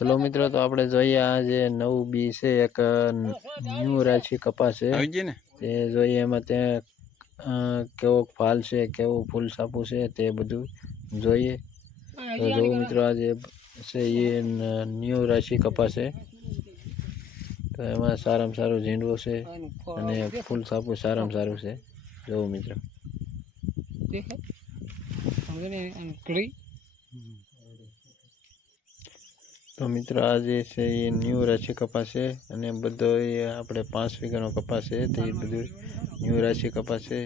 ચલો મિત્રો તો આપણે જોઈએ આ જે નવું બી છે એક ન્યૂ રાશિ કપાસ છે. ને? તે જોઈએ એમાં ત્યાં કેવો ફાલ છે કેવું ફૂલ સાપું છે તે બધું જોઈએ. તો જો મિત્રો આ જે છે એ ન્યૂ રાશિ કપાસ છે. તો એમાં સારામાં સારું ઝીંડવો છે અને ફૂલ સાપું સારામાં સારું છે. જોવું મિત્રો. તો મિત્રો, આ જે છે એ ન્યૂ રાશિ કપાસ છે અને બધો એ આપણે પાંચ વીઘાનો કપાસ છે તે એ બધું ન્યૂ રાશિ કપાસ છે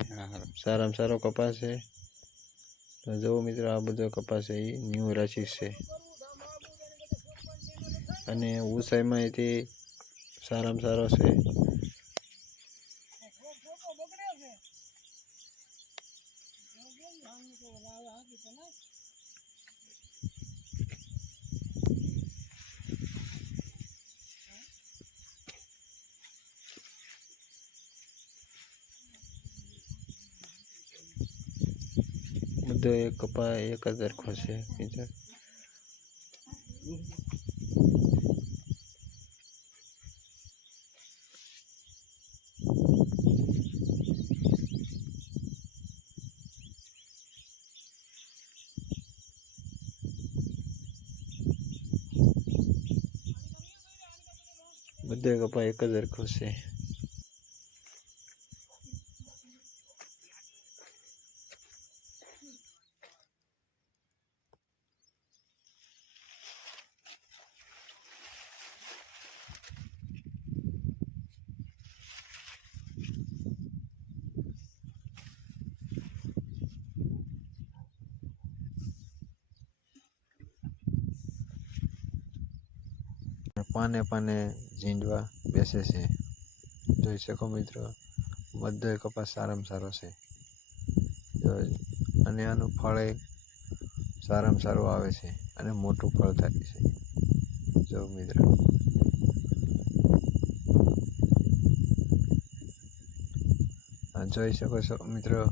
સારામાં સારો કપાસ. છે તો જુઓ મિત્રો, આ બધો કપાસ છે એ ન્યૂ રાશિ છે. અને ઉસાઈમાં એથી સારામાં સારો છે. બધો એક કપા એક જ સરખો છે બીજો બધો કપા એક જ સરખો છે પાને પાને ઝીંડવા બેસે છે. જોઈ શકો મિત્રો, બધો કપાસ સારામાં સારો છે. અને આનું ફળ એ સારામાં સારું આવે છે અને મોટું ફળ થાય છે. જો મિત્રો. જોઈ શકો છો મિત્રો